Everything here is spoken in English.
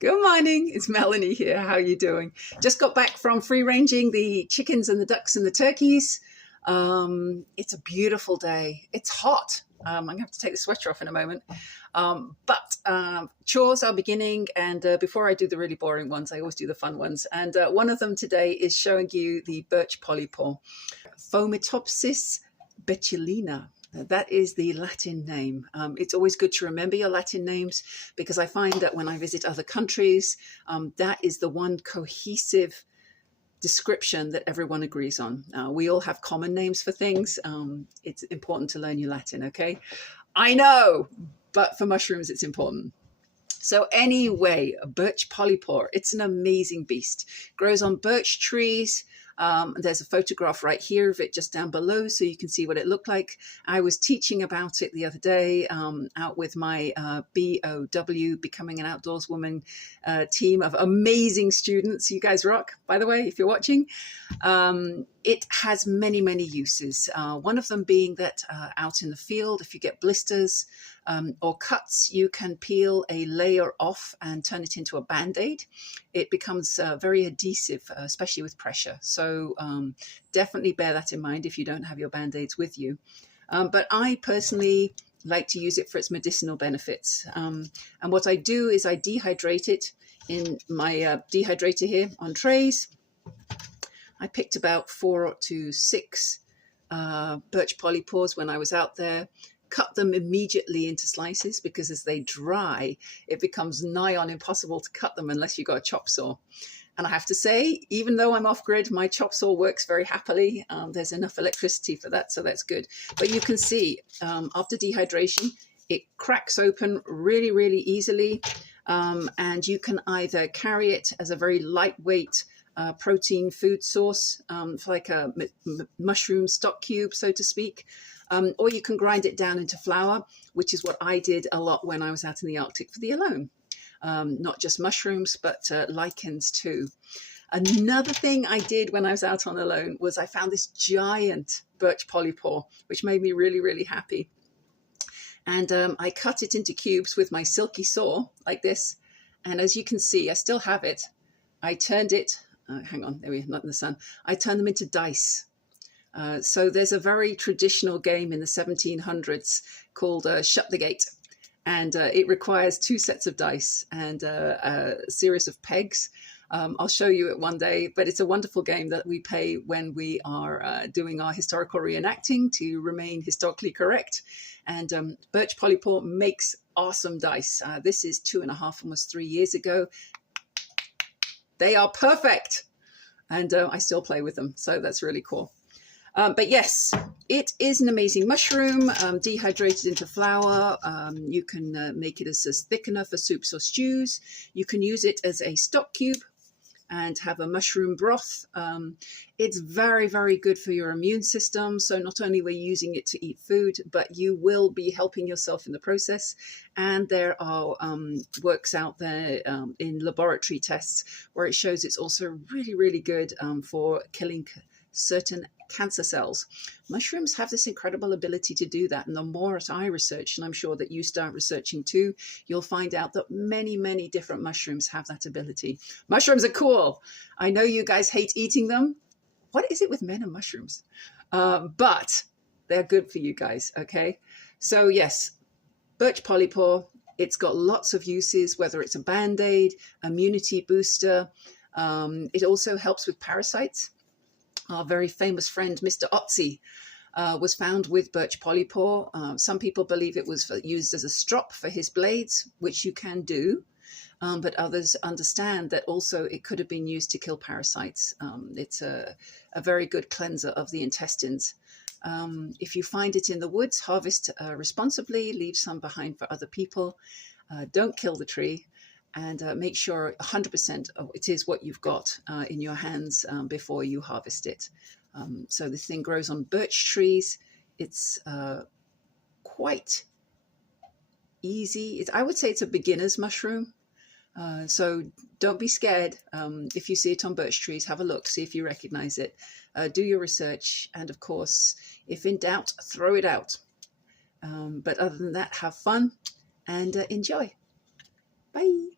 Good morning, it's Melanie here. How are you doing? Just got back from free ranging the chickens and the ducks and the turkeys. It's a beautiful day. It's hot. I'm going to have to take the sweater off in a moment. But chores are beginning, and before I do the really boring ones, I always do the fun ones. And one of them today is showing you the birch polypore, Fomitopsis betulina. That is the Latin name. It's always good to remember your Latin names, because I find that when I visit other countries, that is the one cohesive description that everyone agrees on. We all have common names for things. It's important to learn your Latin, okay? I know, but for mushrooms, it's important. So anyway, a birch polypore, it's an amazing beast. Grows on birch trees. There's a photograph right here of it just down below, so you can see what it looked like. I was teaching about it the other day out with my BOW, Becoming an Outdoors Woman team of amazing students. You guys rock, by the way, if you're watching. It has many, many uses. One of them being that out in the field, if you get blisters or cuts, you can peel a layer off and turn it into a Band-Aid. It becomes very adhesive, especially with pressure. So definitely bear that in mind if you don't have your Band-Aids with you. But I personally like to use it for its medicinal benefits. And what I do is I dehydrate it in my dehydrator here on trays. I picked about 4 to 6 birch polypores when I was out there. Cut them immediately into slices, because as they dry, it becomes nigh on impossible to cut them unless you've got a chop saw. And I have to say, even though I'm off grid, my chop saw works very happily. There's enough electricity for that, so that's good. But you can see after dehydration, it cracks open really, really easily. And you can either carry it as a very lightweight protein food source, like a mushroom stock cube, so to speak. Or you can grind it down into flour, which is what I did a lot when I was out in the Arctic for the Alone. Not just mushrooms, but lichens too. Another thing I did when I was out on Alone was I found this giant birch polypore, which made me really, really happy. And I cut it into cubes with my silky saw like this. And as you can see, I still have it. I turned it, hang on, there we are, not in the sun. I turned them into dice. So there's a very traditional game in the 1700s called Shut the Gate, and it requires 2 sets of dice and a series of pegs. I'll show you it one day, but it's a wonderful game that we play when we are doing our historical reenacting to remain historically correct. And birch polypore makes awesome dice. This is 2.5, almost 3 years ago. They are perfect, and I still play with them, so that's really cool. But yes, it is an amazing mushroom, dehydrated into flour. You can make it as a thickener for soups or stews. You can use it as a stock cube and have a mushroom broth. It's very, very good for your immune system. So not only were you using it to eat food, but you will be helping yourself in the process. And there are works out there in laboratory tests where it shows it's also really, really good for killing certain cancer cells. Mushrooms have this incredible ability to do that. And the more that I research, and I'm sure that you start researching too, you'll find out that many, many different mushrooms have that ability. Mushrooms are cool. I know you guys hate eating them. What is it with men and mushrooms? But they're good for you guys, okay? So yes, birch polypore, it's got lots of uses, whether it's a Band-Aid, immunity booster. It also helps with parasites. Our very famous friend, Mr. Otzi, was found with birch polypore. Some people believe it was used as a strop for his blades, which you can do, but others understand that also it could have been used to kill parasites. It's a very good cleanser of the intestines. If you find it in the woods, harvest responsibly, leave some behind for other people. Don't kill the tree. And make sure 100% it is what you've got in your hands before you harvest it. So this thing grows on birch trees. It's quite easy. I would say it's a beginner's mushroom. So don't be scared. If you see it on birch trees, have a look, see if you recognize it. Do your research. And of course, if in doubt, throw it out. But other than that, have fun and enjoy. Bye.